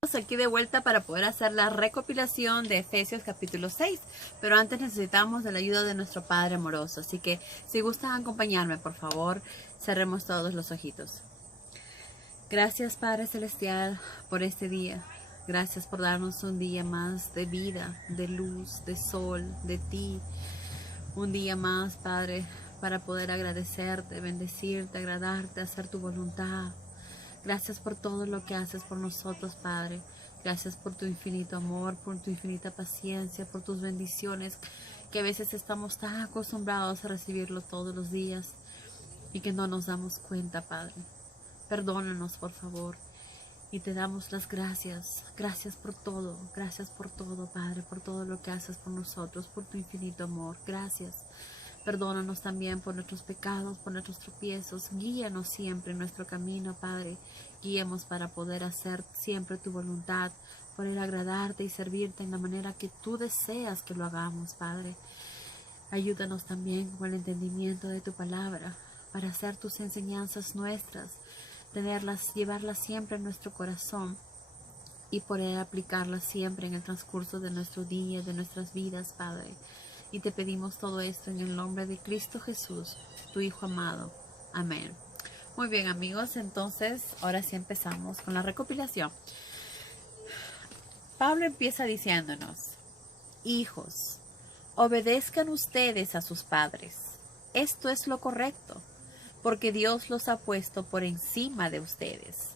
Aquí de vuelta para poder hacer la recopilación de Efesios capítulo 6, pero antes necesitamos de la ayuda de nuestro Padre amoroso, así que si gustan acompañarme, por favor, cerremos todos los ojitos. Gracias, Padre Celestial, por este día. Gracias por darnos un día más de vida, de luz, de sol, de ti. Un día más, Padre, para poder agradecerte, bendecirte, agradarte, hacer tu voluntad. Gracias por todo lo que haces por nosotros, Padre. Gracias por tu infinito amor, por tu infinita paciencia, por tus bendiciones, que a veces estamos tan acostumbrados a recibirlo todos los días y que no nos damos cuenta, Padre. Perdónanos, por favor, y te damos las gracias. Gracias por todo, Padre, por todo lo que haces por nosotros, por tu infinito amor. Gracias. Perdónanos también por nuestros pecados, por nuestros tropiezos. Guíanos siempre en nuestro camino, Padre. Guíanos para poder hacer siempre tu voluntad, poder agradarte y servirte en la manera que tú deseas que lo hagamos, Padre. Ayúdanos también con el entendimiento de tu palabra, para hacer tus enseñanzas nuestras, llevarlas siempre en nuestro corazón y poder aplicarlas siempre en el transcurso de nuestro día, de nuestras vidas, Padre. Y te pedimos todo esto en el nombre de Cristo Jesús, tu Hijo amado. Amén. Muy bien, amigos, entonces ahora sí empezamos con la recopilación. Pablo empieza diciéndonos: hijos, obedezcan ustedes a sus padres. Esto es lo correcto, porque Dios los ha puesto por encima de ustedes.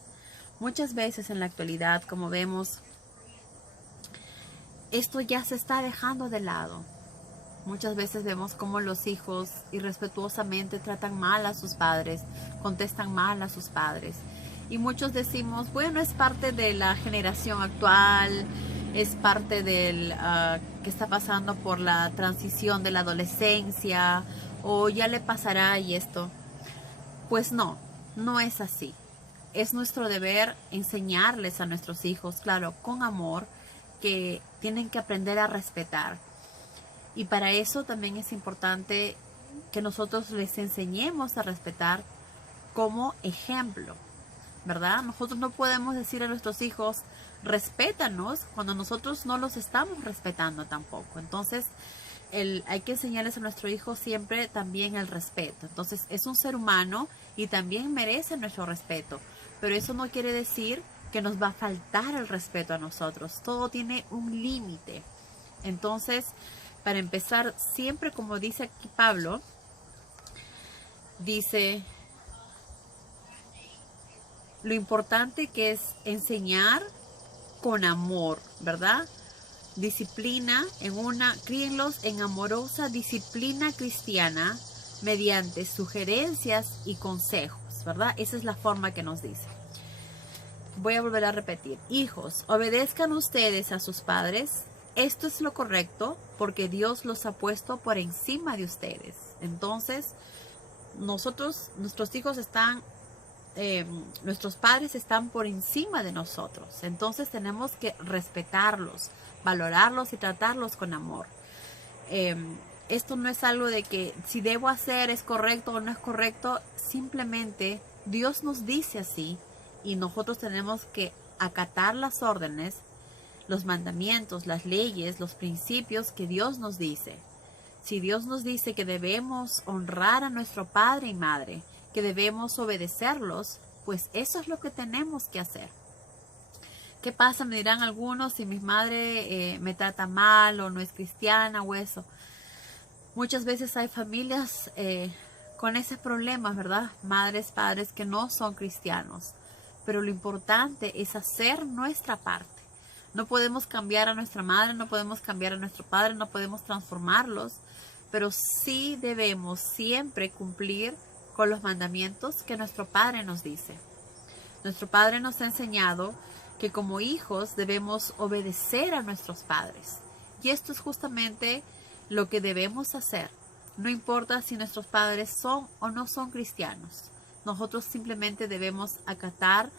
Muchas veces en la actualidad, como vemos, esto ya se está dejando de lado. Muchas veces vemos cómo los hijos irrespetuosamente tratan mal a sus padres, contestan mal a sus padres. Y muchos decimos, bueno, es parte de la generación actual, es parte del que está pasando por la transición de la adolescencia, o ya le pasará y esto. Pues no, no es así. Es nuestro deber enseñarles a nuestros hijos, claro, con amor, que tienen que aprender a respetar. Y para eso también es importante que nosotros les enseñemos a respetar como ejemplo, ¿verdad? Nosotros no podemos decir a nuestros hijos, respétanos, cuando nosotros no los estamos respetando tampoco. Entonces, hay que enseñarles a nuestro hijo siempre también el respeto. Entonces, es un ser humano y también merece nuestro respeto. Pero eso no quiere decir que nos va a faltar el respeto a nosotros. Todo tiene un límite. Entonces, para empezar, siempre como dice aquí Pablo, dice lo importante que es enseñar con amor, ¿verdad? Disciplina, críenlos en amorosa disciplina cristiana mediante sugerencias y consejos, ¿verdad? Esa es la forma que nos dice. Voy a volver a repetir. Hijos, obedezcan ustedes a sus padres. Esto es lo correcto porque Dios los ha puesto por encima de ustedes. Entonces, nuestros hijos nuestros padres están por encima de nosotros. Entonces tenemos que respetarlos, valorarlos y tratarlos con amor. Esto no es algo de que si debo hacer es correcto o no es correcto. Simplemente Dios nos dice así y nosotros tenemos que acatar las órdenes, los mandamientos, las leyes, los principios que Dios nos dice. Si Dios nos dice que debemos honrar a nuestro padre y madre, que debemos obedecerlos, pues eso es lo que tenemos que hacer. ¿Qué pasa? Me dirán algunos, si mi madre me trata mal o no es cristiana o eso. Muchas veces hay familias con ese problema, ¿verdad? Madres, padres que no son cristianos. Pero lo importante es hacer nuestra parte. No podemos cambiar a nuestra madre, no podemos cambiar a nuestro padre, no podemos transformarlos, pero sí debemos siempre cumplir con los mandamientos que nuestro Padre nos dice. Nuestro Padre nos ha enseñado que como hijos debemos obedecer a nuestros padres. Y esto es justamente lo que debemos hacer. No importa si nuestros padres son o no son cristianos. Nosotros simplemente debemos acatar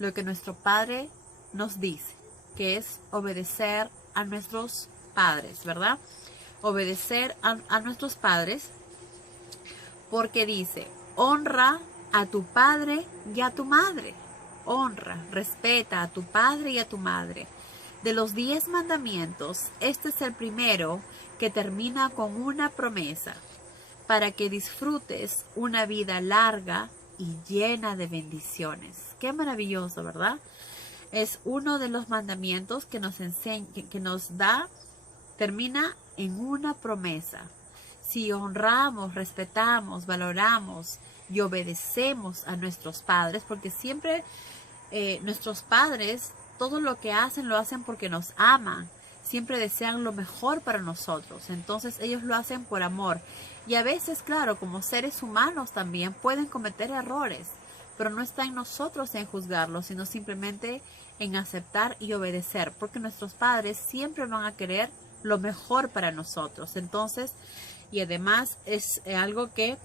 lo que nuestro Padre nos dice, que es obedecer a nuestros padres, ¿verdad? Obedecer a nuestros padres, porque dice, honra a tu padre y a tu madre. honra, respeta a tu padre y a tu madre. De los 10 mandamientos, este es el primero que termina con una promesa, para que disfrutes una vida larga y llena de bendiciones. Qué maravilloso, ¿verdad? Es uno de los mandamientos que nos enseña, que nos da, termina en una promesa. Si honramos, respetamos, valoramos y obedecemos a nuestros padres, porque siempre nuestros padres, todo lo que hacen, lo hacen porque nos aman. Siempre desean lo mejor para nosotros. Entonces ellos lo hacen por amor. Y a veces, claro, como seres humanos también pueden cometer errores. Pero no está en nosotros en juzgarlos, sino simplemente en aceptar y obedecer. Porque nuestros padres siempre van a querer lo mejor para nosotros. Entonces, y además es algo que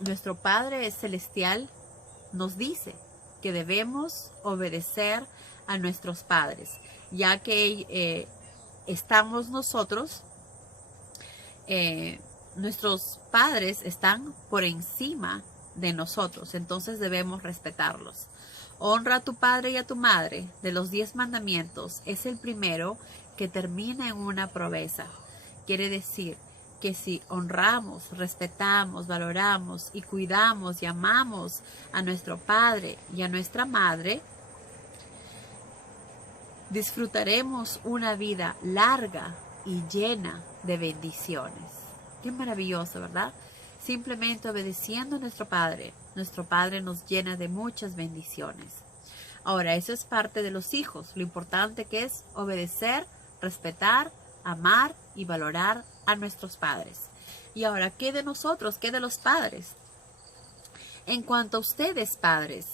nuestro Padre Celestial nos dice, que debemos obedecer a nuestros padres, ya que estamos nosotros, nuestros padres están por encima de nosotros, entonces debemos respetarlos. Honra a tu padre y a tu madre. De los 10 mandamientos, es el primero que termina en una promesa. Quiere decir que si honramos, respetamos, valoramos y cuidamos y amamos a nuestro padre y a nuestra madre, disfrutaremos una vida larga y llena de bendiciones. Qué maravilloso, ¿verdad? Simplemente obedeciendo a nuestro Padre nos llena de muchas bendiciones. Ahora, eso es parte de los hijos. Lo importante que es obedecer, respetar, amar y valorar a nuestros padres. Y ahora, ¿qué de nosotros? ¿Qué de los padres? En cuanto a ustedes, padres,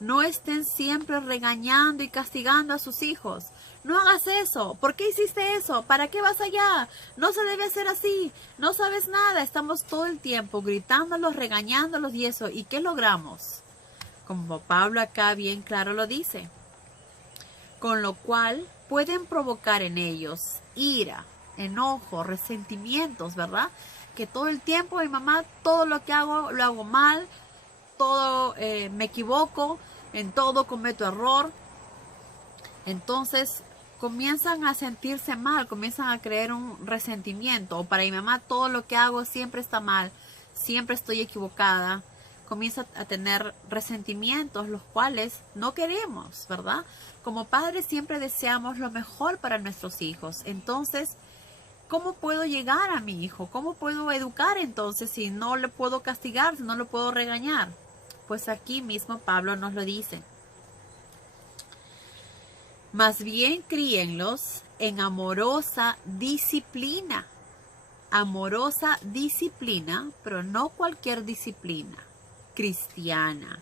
no estén siempre regañando y castigando a sus hijos. No hagas eso. ¿Por qué hiciste eso? ¿Para qué vas allá? No se debe hacer así. No sabes nada. Estamos todo el tiempo gritándolos, regañándolos y eso. ¿Y qué logramos? Como Pablo acá bien claro lo dice. Con lo cual pueden provocar en ellos ira, enojo, resentimientos, ¿verdad? Que todo el tiempo mi mamá, todo lo que hago, lo hago mal. Todo me equivoco, en todo cometo error. Entonces comienzan a sentirse mal, comienzan a creer un resentimiento. O para mi mamá todo lo que hago siempre está mal, siempre estoy equivocada. Comienza a tener resentimientos, los cuales no queremos, ¿verdad? Como padres siempre deseamos lo mejor para nuestros hijos. Entonces, ¿cómo puedo llegar a mi hijo? ¿Cómo puedo educar entonces si no le puedo castigar, si no lo puedo regañar? Pues aquí mismo Pablo nos lo dice. Más bien críenlos en amorosa disciplina. Amorosa disciplina, pero no cualquier disciplina cristiana.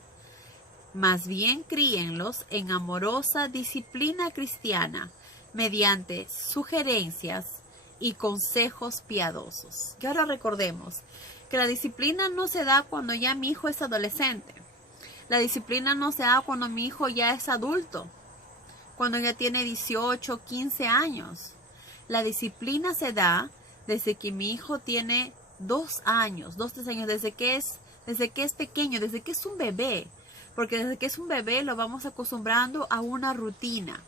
Más bien críenlos en amorosa disciplina cristiana mediante sugerencias y consejos piadosos. Que ahora recordemos que la disciplina no se da cuando ya mi hijo es adolescente. La disciplina no se da cuando mi hijo ya es adulto, cuando ya tiene 18, 15 años. La disciplina se da desde que mi hijo tiene 2 años, 2, 3 años, desde que es pequeño, desde que es un bebé. Porque desde que es un bebé lo vamos acostumbrando a una rutina.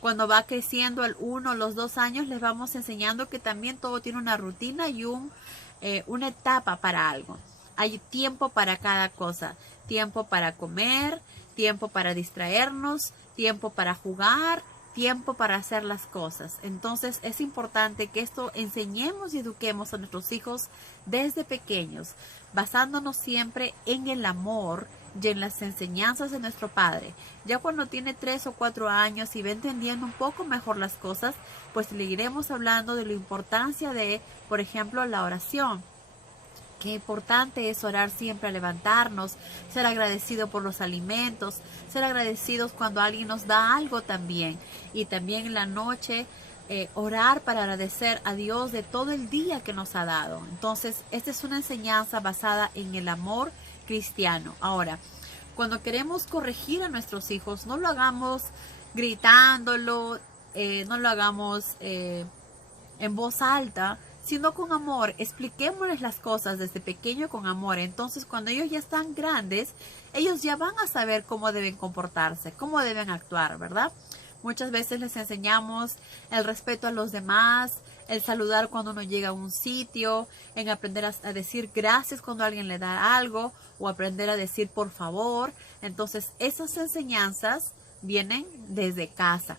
Cuando va creciendo al 1 o los 2 años, les vamos enseñando que también todo tiene una rutina y una etapa para algo. Hay tiempo para cada cosa. Tiempo para comer, tiempo para distraernos, tiempo para jugar, tiempo para hacer las cosas. Entonces es importante que esto enseñemos y eduquemos a nuestros hijos desde pequeños, basándonos siempre en el amor y en las enseñanzas de nuestro Padre. Ya cuando tiene 3 o 4 años y va entendiendo un poco mejor las cosas, pues le iremos hablando de la importancia de, por ejemplo, la oración. Qué importante es orar siempre al levantarnos, ser agradecido por los alimentos, ser agradecidos cuando alguien nos da algo también. Y también en la noche orar para agradecer a Dios de todo el día que nos ha dado. Entonces, esta es una enseñanza basada en el amor cristiano. Ahora, cuando queremos corregir a nuestros hijos, no lo hagamos gritándolo, no lo hagamos en voz alta, sino con amor. Expliquémosles las cosas desde pequeño con amor. Entonces, cuando ellos ya están grandes, ellos ya van a saber cómo deben comportarse, cómo deben actuar, ¿verdad? Muchas veces les enseñamos el respeto a los demás, el saludar cuando uno llega a un sitio, en aprender a decir gracias cuando alguien le da algo, o aprender a decir por favor. Entonces, esas enseñanzas vienen desde casa.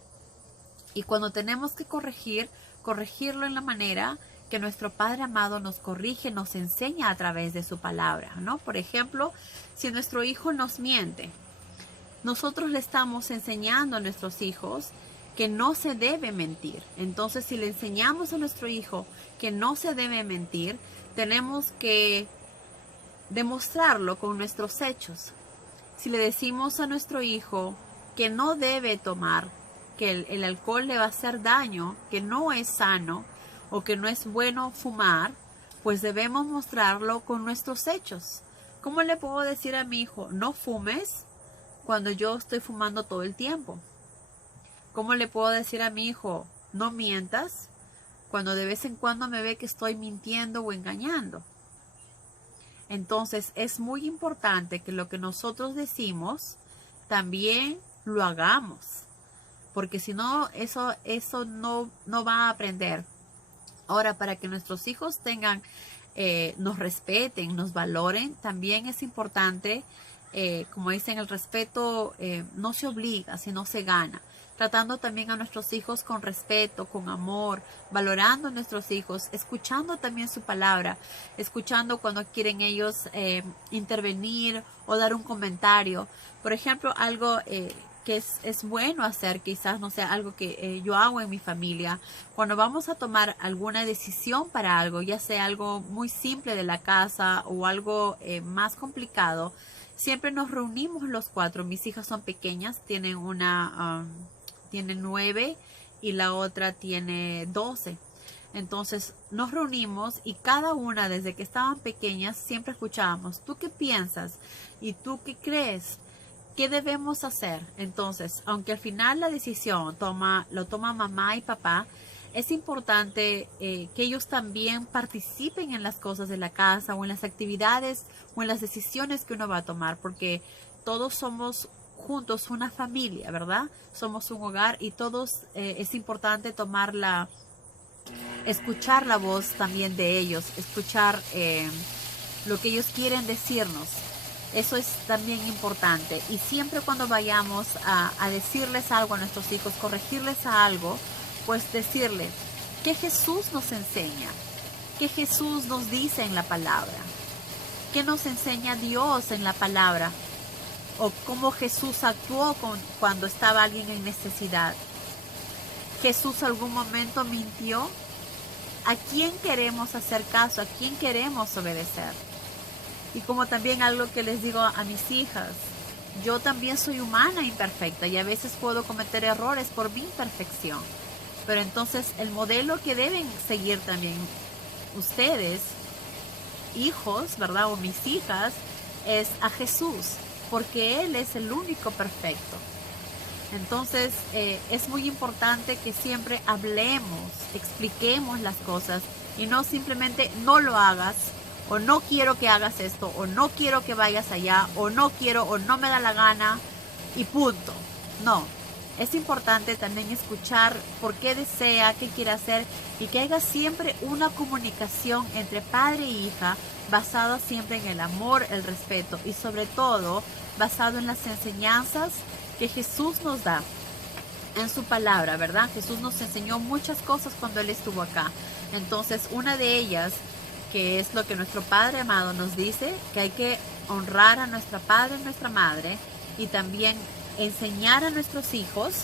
Y cuando tenemos que corregirlo en la manera que nuestro Padre amado nos corrige, nos enseña a través de su palabra, ¿no? Por ejemplo, si nuestro hijo nos miente, nosotros le estamos enseñando a nuestros hijos que no se debe mentir. Entonces, si le enseñamos a nuestro hijo que no se debe mentir, tenemos que demostrarlo con nuestros hechos. Si le decimos a nuestro hijo que no debe tomar, que el alcohol le va a hacer daño, que no es sano o que no es bueno fumar, pues debemos mostrarlo con nuestros hechos. ¿Cómo le puedo decir a mi hijo, no fumes cuando yo estoy fumando todo el tiempo? ¿Cómo le puedo decir a mi hijo, no mientas cuando de vez en cuando me ve que estoy mintiendo o engañando? Entonces es muy importante que lo que nosotros decimos también lo hagamos, porque si no, eso no va a aprender. Ahora, para que nuestros hijos nos respeten, nos valoren, también es importante, como dicen, el respeto no se obliga, sino se gana. Tratando también a nuestros hijos con respeto, con amor, valorando a nuestros hijos, escuchando también su palabra, escuchando cuando quieren ellos intervenir o dar un comentario. Por ejemplo, algo que es bueno hacer, quizás no sea algo que yo hago en mi familia, cuando vamos a tomar alguna decisión para algo, ya sea algo muy simple de la casa o algo más complicado, siempre nos reunimos los cuatro. Mis hijas son pequeñas, tienen tiene 9 y la otra tiene 12. Entonces nos reunimos y cada una, desde que estaban pequeñas, siempre escuchábamos, ¿tú qué piensas? ¿Y tú qué crees? ¿Qué debemos hacer? Entonces, aunque al final la decisión lo toma mamá y papá, es importante que ellos también participen en las cosas de la casa o en las actividades o en las decisiones que uno va a tomar, porque todos somos juntos una familia, ¿verdad? Somos un hogar y todos es importante escuchar la voz también de ellos, escuchar lo que ellos quieren decirnos. Eso es también importante. Y siempre cuando vayamos a decirles algo a nuestros hijos, corregirles a algo, pues decirles que Jesús nos enseña, que Jesús nos dice en la palabra, que nos enseña Dios en la palabra, o cómo Jesús actuó cuando estaba alguien en necesidad. ¿Jesús algún momento mintió? ¿A quién queremos hacer caso? ¿A quién queremos obedecer? Y como también algo que les digo a mis hijas, yo también soy humana imperfecta y a veces puedo cometer errores por mi imperfección. Pero entonces el modelo que deben seguir también ustedes, hijos, ¿verdad? O mis hijas, es a Jesús, porque Él es el único perfecto. Entonces es muy importante que siempre hablemos, expliquemos las cosas y no simplemente no lo hagas, o no quiero que hagas esto, o no quiero que vayas allá, o no quiero, o no me da la gana y punto. No, es importante también escuchar por qué desea, qué quiere hacer y que haya siempre una comunicación entre padre e hija basada siempre en el amor, el respeto y sobre todo basado en las enseñanzas que Jesús nos da en su palabra, ¿verdad? Jesús nos enseñó muchas cosas cuando Él estuvo acá. Entonces, una de ellas, que es lo que nuestro Padre amado nos dice, que hay que honrar a nuestro padre y nuestra madre y también enseñar a nuestros hijos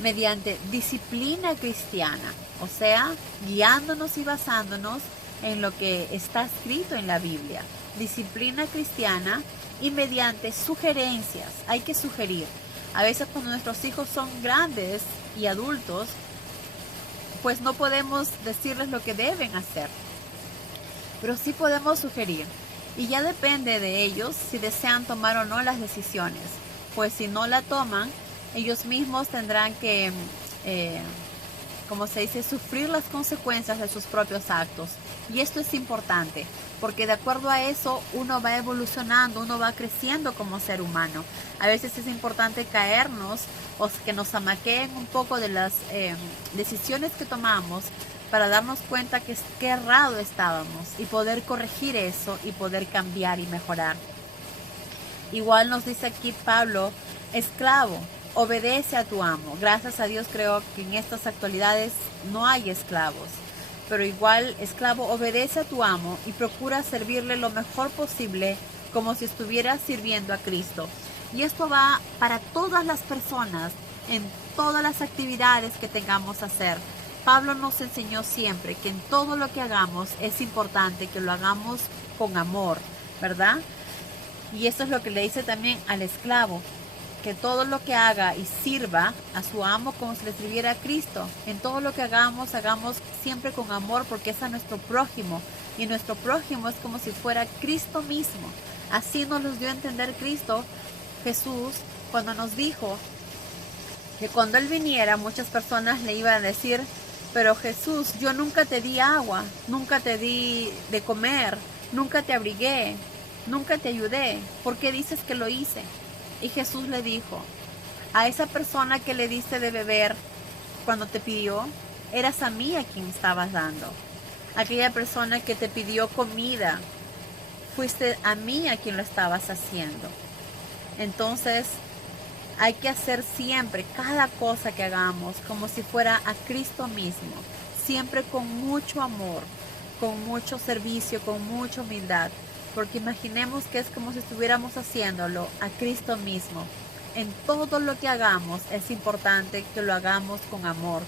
mediante disciplina cristiana, o sea, guiándonos y basándonos en lo que está escrito en la Biblia. Disciplina cristiana y mediante sugerencias. Hay que sugerir. A veces cuando nuestros hijos son grandes y adultos, pues no podemos decirles lo que deben hacer, pero sí podemos sugerir. Y ya depende de ellos si desean tomar o no las decisiones. Pues si no la toman, ellos mismos tendrán que como se dice, sufrir las consecuencias de sus propios actos. Y esto es importante, porque de acuerdo a eso uno va evolucionando, uno va creciendo como ser humano. A veces es importante caernos o que nos amaqueen un poco de las decisiones que tomamos para darnos cuenta que errado estábamos y poder corregir eso y poder cambiar y mejorar. Igual nos dice aquí Pablo, esclavo, obedece a tu amo. Gracias a Dios creo que en estas actualidades no hay esclavos. Pero igual, esclavo, obedece a tu amo y procura servirle lo mejor posible como si estuvieras sirviendo a Cristo. Y esto va para todas las personas, en todas las actividades que tengamos a hacer. Pablo nos enseñó siempre que en todo lo que hagamos es importante que lo hagamos con amor, ¿verdad? Y esto es lo que le dice también al esclavo, que todo lo que haga y sirva a su amo como si le sirviera a Cristo. En todo lo que hagamos siempre con amor, porque es a nuestro prójimo. Y nuestro prójimo es como si fuera Cristo mismo. Así nos los dio a entender Cristo, Jesús, cuando nos dijo que cuando Él viniera, muchas personas le iban a decir, pero Jesús, yo nunca te di agua, nunca te di de comer, nunca te abrigué, nunca te ayudé. ¿Por qué dices que lo hice? Y Jesús le dijo, a esa persona que le diste de beber cuando te pidió, eras a mí a quien estabas dando. Aquella persona que te pidió comida, fuiste a mí a quien lo estabas haciendo. Entonces, hay que hacer siempre, cada cosa que hagamos, como si fuera a Cristo mismo. Siempre con mucho amor, con mucho servicio, con mucha humildad. Porque imaginemos que es como si estuviéramos haciéndolo a Cristo mismo. En todo lo que hagamos es importante que lo hagamos con amor.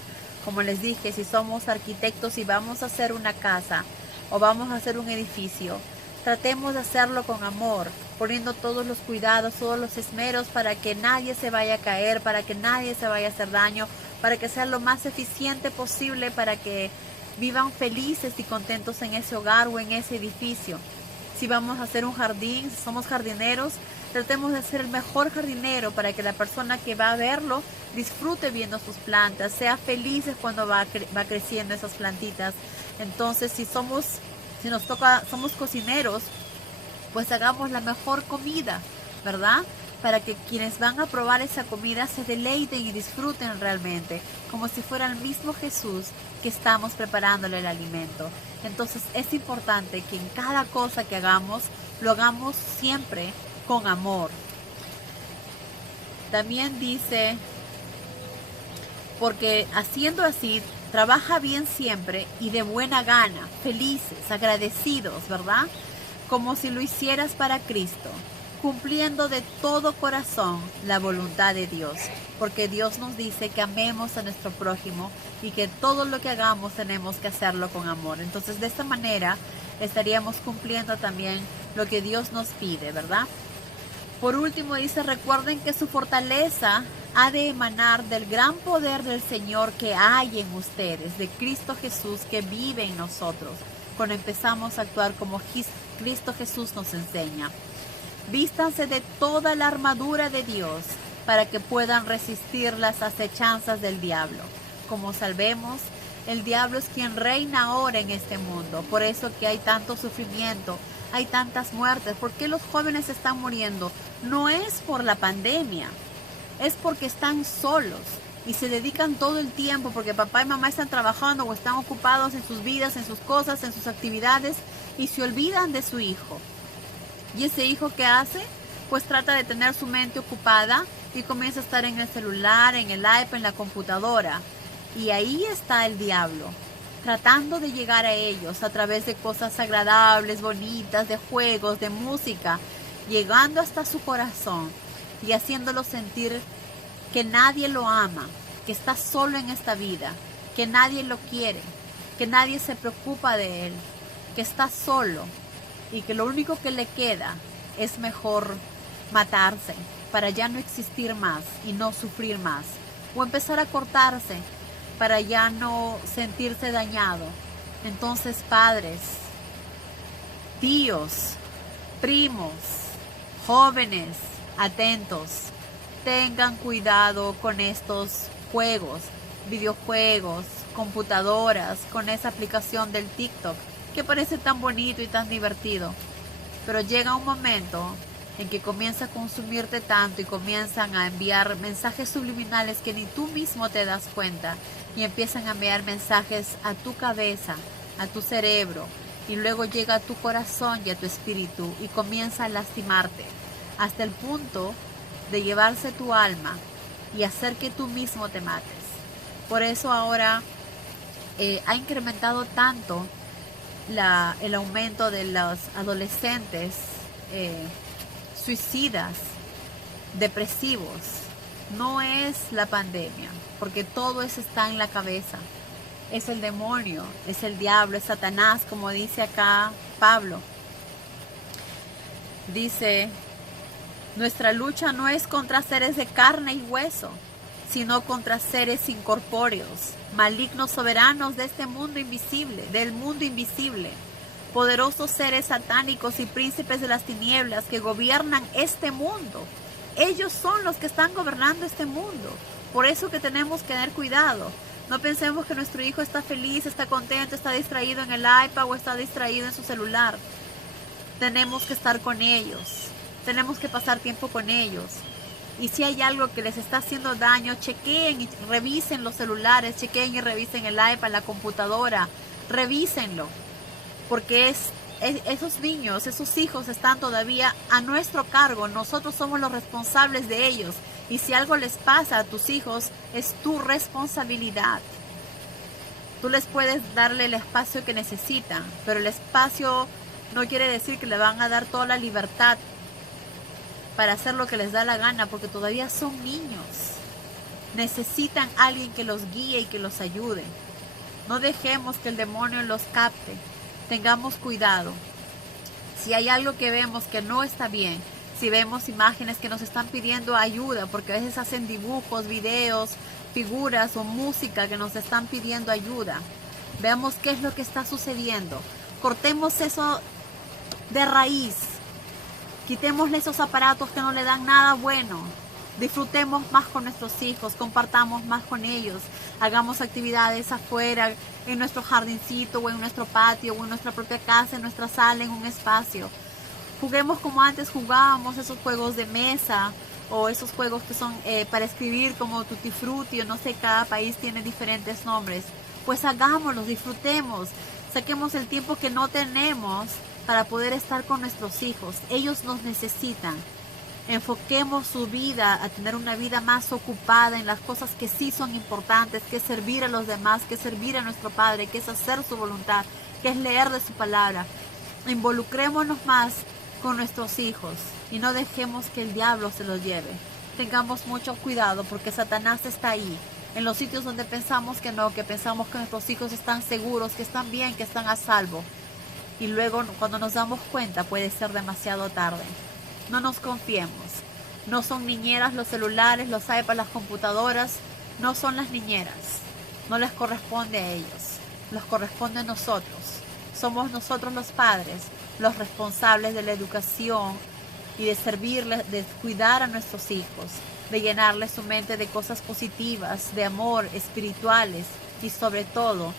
Como les dije, si somos arquitectos y vamos a hacer una casa o vamos a hacer un edificio, tratemos de hacerlo con amor, poniendo todos los cuidados, todos los esmeros para que nadie se vaya a caer, para que nadie se vaya a hacer daño, para que sea lo más eficiente posible, para que vivan felices y contentos en ese hogar o en ese edificio. Si vamos a hacer un jardín, si somos jardineros, tratemos de ser el mejor jardinero para que la persona que va a verlo disfrute viendo sus plantas, sea feliz cuando va creciendo esas plantitas. Entonces, si somos cocineros, pues hagamos la mejor comida, ¿verdad? Para que quienes van a probar esa comida se deleiten y disfruten realmente, como si fuera el mismo Jesús que estamos preparándole el alimento. Entonces es importante que en cada cosa que hagamos, lo hagamos siempre con amor. También dice, porque haciendo así, trabaja bien siempre y de buena gana, felices, agradecidos, ¿verdad? Como si lo hicieras para Cristo, cumpliendo de todo corazón la voluntad de Dios, porque Dios nos dice que amemos a nuestro prójimo y que todo lo que hagamos tenemos que hacerlo con amor. Entonces, de esta manera estaríamos cumpliendo también lo que Dios nos pide, ¿verdad? Por último dice, recuerden que su fortaleza ha de emanar del gran poder del Señor que hay en ustedes, de Cristo Jesús que vive en nosotros, cuando empezamos a actuar como Cristo Jesús nos enseña. Vístanse de toda la armadura de Dios para que puedan resistir las acechanzas del diablo. Como sabemos, el diablo es quien reina ahora en este mundo. Por eso que hay tanto sufrimiento, hay tantas muertes. ¿Por qué los jóvenes están muriendo? No es por la pandemia, es porque están solos y se dedican todo el tiempo porque papá y mamá están trabajando o están ocupados en sus vidas, en sus cosas, en sus actividades y se olvidan de su hijo. ¿Y ese hijo qué hace? Pues trata de tener su mente ocupada y comienza a estar en el celular, en el iPad, en la computadora. Y ahí está el diablo, tratando de llegar a ellos a través de cosas agradables, bonitas, de juegos, de música, llegando hasta su corazón y haciéndolo sentir que nadie lo ama, que está solo en esta vida, que nadie lo quiere, que nadie se preocupa de él, que está solo. Y que lo único que le queda es mejor matarse para ya no existir más y no sufrir más. O empezar a cortarse para ya no sentirse dañado. Entonces, padres, tíos, primos, jóvenes, atentos, tengan cuidado con estos juegos, videojuegos, computadoras, con esa aplicación del TikTok, que parece tan bonito y tan divertido. Pero llega un momento en que comienza a consumirte tanto y comienzan a enviar mensajes subliminales que ni tú mismo te das cuenta, y empiezan a enviar mensajes a tu cabeza, a tu cerebro, y luego llega a tu corazón y a tu espíritu y comienza a lastimarte hasta el punto de llevarse tu alma y hacer que tú mismo te mates. Por eso ahora ha incrementado tanto el aumento de los adolescentes suicidas, depresivos. No es la pandemia, porque todo eso está en la cabeza. Es el demonio, es el diablo, es Satanás, como dice acá Pablo. Dice, nuestra lucha no es contra seres de carne y hueso, sino contra seres incorpóreos, malignos soberanos de este mundo invisible, del mundo invisible, poderosos seres satánicos y príncipes de las tinieblas que gobiernan este mundo. Ellos son los que están gobernando este mundo. Por eso que tenemos que tener cuidado. No pensemos que nuestro hijo está feliz, está contento, está distraído en el iPad o está distraído en su celular. Tenemos que estar con ellos. Tenemos que pasar tiempo con ellos. Y si hay algo que les está haciendo daño, chequeen y revisen los celulares, chequeen y revisen el iPad, la computadora, revísenlo. Porque esos niños, esos hijos están todavía a nuestro cargo. Nosotros somos los responsables de ellos. Y si algo les pasa a tus hijos, es tu responsabilidad. Tú les puedes darle el espacio que necesitan, pero el espacio no quiere decir que le van a dar toda la libertad para hacer lo que les da la gana, porque todavía son niños. Necesitan a alguien que los guíe y que los ayude. No dejemos que el demonio los capte. Tengamos cuidado. Si hay algo que vemos que no está bien, si vemos imágenes que nos están pidiendo ayuda, porque a veces hacen dibujos, videos, figuras o música que nos están pidiendo ayuda, veamos qué es lo que está sucediendo. Cortemos eso de raíz. Quitémosle esos aparatos que no le dan nada bueno. Disfrutemos más con nuestros hijos, compartamos más con ellos, hagamos actividades afuera, en nuestro jardincito o en nuestro patio o en nuestra propia casa, en nuestra sala, en un espacio. Juguemos como antes jugábamos, esos juegos de mesa o esos juegos que son para escribir como Tutti Frutti o no sé, cada país tiene diferentes nombres. Pues hagámoslos, disfrutemos, saquemos el tiempo que no tenemos para poder estar con nuestros hijos. Ellos nos necesitan. Enfoquemos su vida a tener una vida más ocupada en las cosas que sí son importantes, que es servir a los demás, que es servir a nuestro Padre, que es hacer su voluntad, que es leer de su palabra. Involucrémonos más con nuestros hijos y no dejemos que el diablo se los lleve. Tengamos mucho cuidado porque Satanás está ahí, en los sitios donde pensamos que no, que pensamos que nuestros hijos están seguros, que están bien, que están a salvo. Y luego cuando nos damos cuenta puede ser demasiado tarde. No nos confiemos. No son niñeras los celulares, los iPads, las computadoras. No son las niñeras. No les corresponde a ellos. Nos corresponde a nosotros. Somos nosotros los padres, los responsables de la educación y de servirles, de cuidar a nuestros hijos, de llenarles su mente de cosas positivas, de amor, espirituales y sobre todo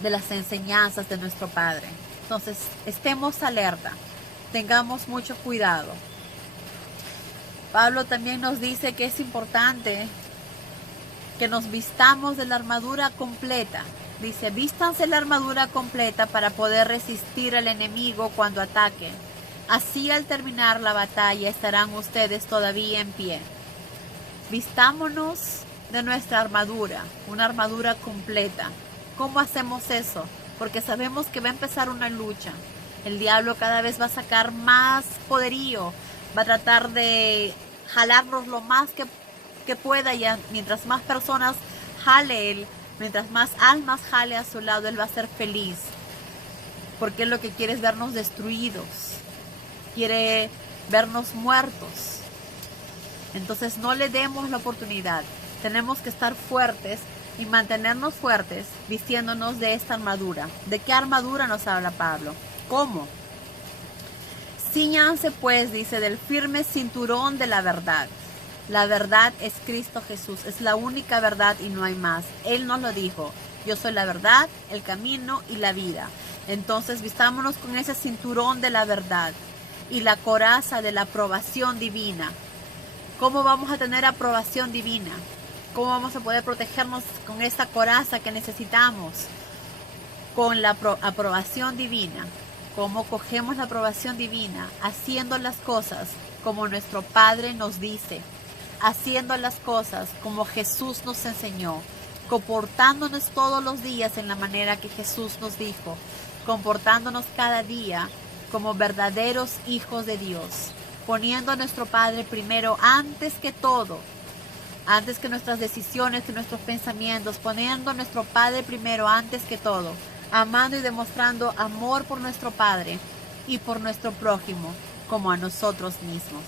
de las enseñanzas de nuestro Padre. Entonces, estemos alerta. Tengamos mucho cuidado. Pablo también nos dice que es importante que nos vistamos de la armadura completa. Dice, vístanse la armadura completa para poder resistir al enemigo cuando ataque. Así al terminar la batalla estarán ustedes todavía en pie. Vistámonos de nuestra armadura, una armadura completa. ¿Cómo hacemos eso? Porque sabemos que va a empezar una lucha. El diablo cada vez va a sacar más poderío, va a tratar de jalarnos lo más que pueda, y mientras más personas jale él, mientras más almas jale a su lado, él va a ser feliz. Porque él lo que quiere es vernos destruidos, quiere vernos muertos. Entonces no le demos la oportunidad. Tenemos que estar fuertes y mantenernos fuertes vistiéndonos de esta armadura. ¿De qué armadura nos habla Pablo? ¿Cómo? Cíñanse pues, dice, del firme cinturón de la verdad. La verdad es Cristo Jesús. Es la única verdad y no hay más. Él nos lo dijo. Yo soy la verdad, el camino y la vida. Entonces vistámonos con ese cinturón de la verdad y la coraza de la aprobación divina. ¿Cómo vamos a tener aprobación divina? ¿Cómo vamos a poder protegernos con esta coraza que necesitamos? Con la aprobación divina. ¿Cómo cogemos la aprobación divina? Haciendo las cosas como nuestro Padre nos dice. Haciendo las cosas como Jesús nos enseñó. Comportándonos todos los días en la manera que Jesús nos dijo. Comportándonos cada día como verdaderos hijos de Dios. Poniendo a nuestro Padre primero antes que todo. Antes que nuestras decisiones y nuestros pensamientos. Poniendo a nuestro Padre primero antes que todo. Amando y demostrando amor por nuestro Padre y por nuestro prójimo como a nosotros mismos.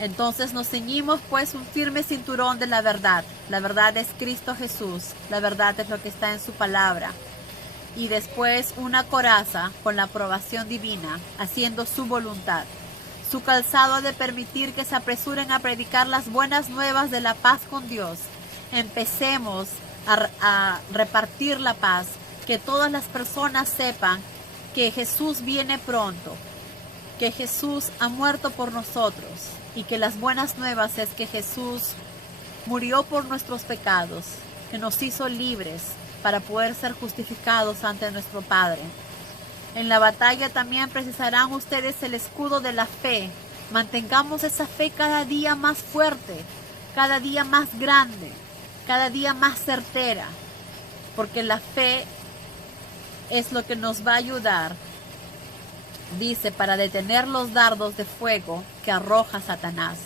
Entonces nos ceñimos pues un firme cinturón de la verdad. La verdad es Cristo Jesús. La verdad es lo que está en su palabra. Y después una coraza con la aprobación divina, haciendo su voluntad. Su calzado ha de permitir que se apresuren a predicar las buenas nuevas de la paz con Dios. Empecemos a repartir la paz. Que todas las personas sepan que Jesús viene pronto. Que Jesús ha muerto por nosotros. Y que las buenas nuevas es que Jesús murió por nuestros pecados, que nos hizo libres para poder ser justificados ante nuestro Padre. En la batalla también precisarán ustedes el escudo de la fe. Mantengamos esa fe cada día más fuerte, cada día más grande, cada día más certera, porque la fe es lo que nos va a ayudar. Dice, para detener los dardos de fuego que arroja Satanás.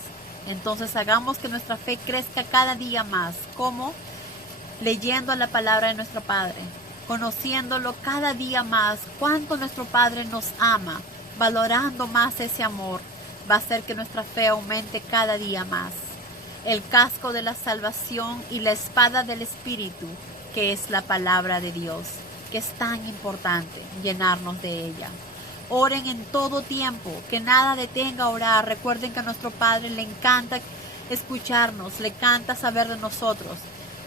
Entonces hagamos que nuestra fe crezca cada día más. ¿Cómo? Leyendo la palabra de nuestro Padre. Conociéndolo cada día más. Cuánto nuestro Padre nos ama. Valorando más ese amor. Va a hacer que nuestra fe aumente cada día más. El casco de la salvación y la espada del Espíritu, que es la palabra de Dios. Que es tan importante llenarnos de ella. Oren en todo tiempo, que nada detenga a orar. Recuerden que a nuestro Padre le encanta escucharnos, le encanta saber de nosotros.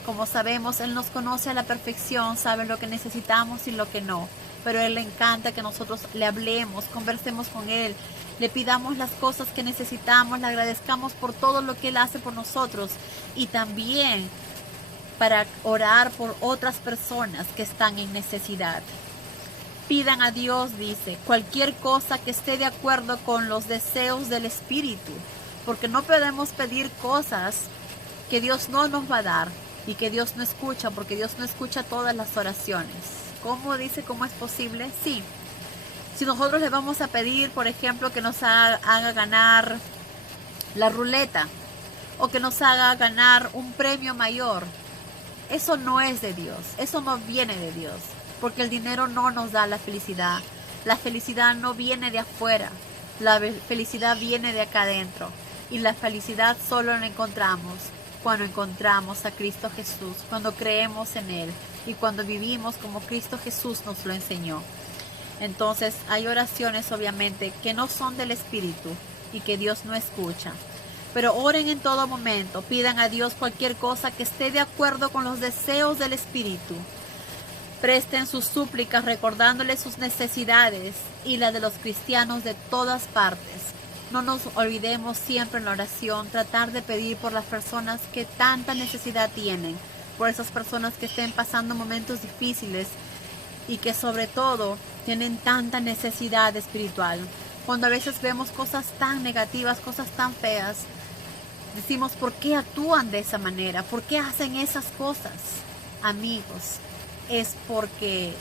Como sabemos, Él nos conoce a la perfección, sabe lo que necesitamos y lo que no. Pero a Él le encanta que nosotros le hablemos, conversemos con Él, le pidamos las cosas que necesitamos, le agradezcamos por todo lo que Él hace por nosotros. Y también para orar por otras personas que están en necesidad. Pidan a Dios, dice, cualquier cosa que esté de acuerdo con los deseos del Espíritu. Porque no podemos pedir cosas que Dios no nos va a dar y que Dios no escucha, porque Dios no escucha todas las oraciones. ¿Cómo dice? ¿Cómo es posible? Sí. Si nosotros le vamos a pedir, por ejemplo, que nos haga ganar la ruleta o que nos haga ganar un premio mayor, eso no es de Dios, eso no viene de Dios. Porque el dinero no nos da la felicidad. La felicidad no viene de afuera. La felicidad viene de acá adentro. Y la felicidad solo la encontramos cuando encontramos a Cristo Jesús. Cuando creemos en Él. Y cuando vivimos como Cristo Jesús nos lo enseñó. Entonces hay oraciones obviamente que no son del Espíritu. Y que Dios no escucha. Pero oren en todo momento. Pidan a Dios cualquier cosa que esté de acuerdo con los deseos del Espíritu. Presten sus súplicas recordándole sus necesidades y la de los cristianos de todas partes. No nos olvidemos siempre en la oración, tratar de pedir por las personas que tanta necesidad tienen, por esas personas que estén pasando momentos difíciles y que sobre todo tienen tanta necesidad espiritual. Cuando a veces vemos cosas tan negativas, cosas tan feas, decimos, ¿por qué actúan de esa manera? ¿Por qué hacen esas cosas? Amigos, es porque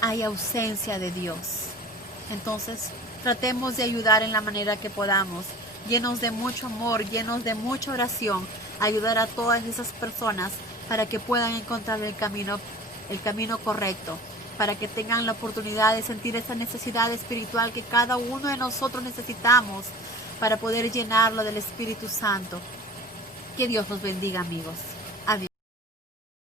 hay ausencia de Dios. Entonces, tratemos de ayudar en la manera que podamos, llenos de mucho amor, llenos de mucha oración, ayudar a todas esas personas para que puedan encontrar el camino correcto, para que tengan la oportunidad de sentir esa necesidad espiritual que cada uno de nosotros necesitamos para poder llenarlo del Espíritu Santo. Que Dios los bendiga, amigos.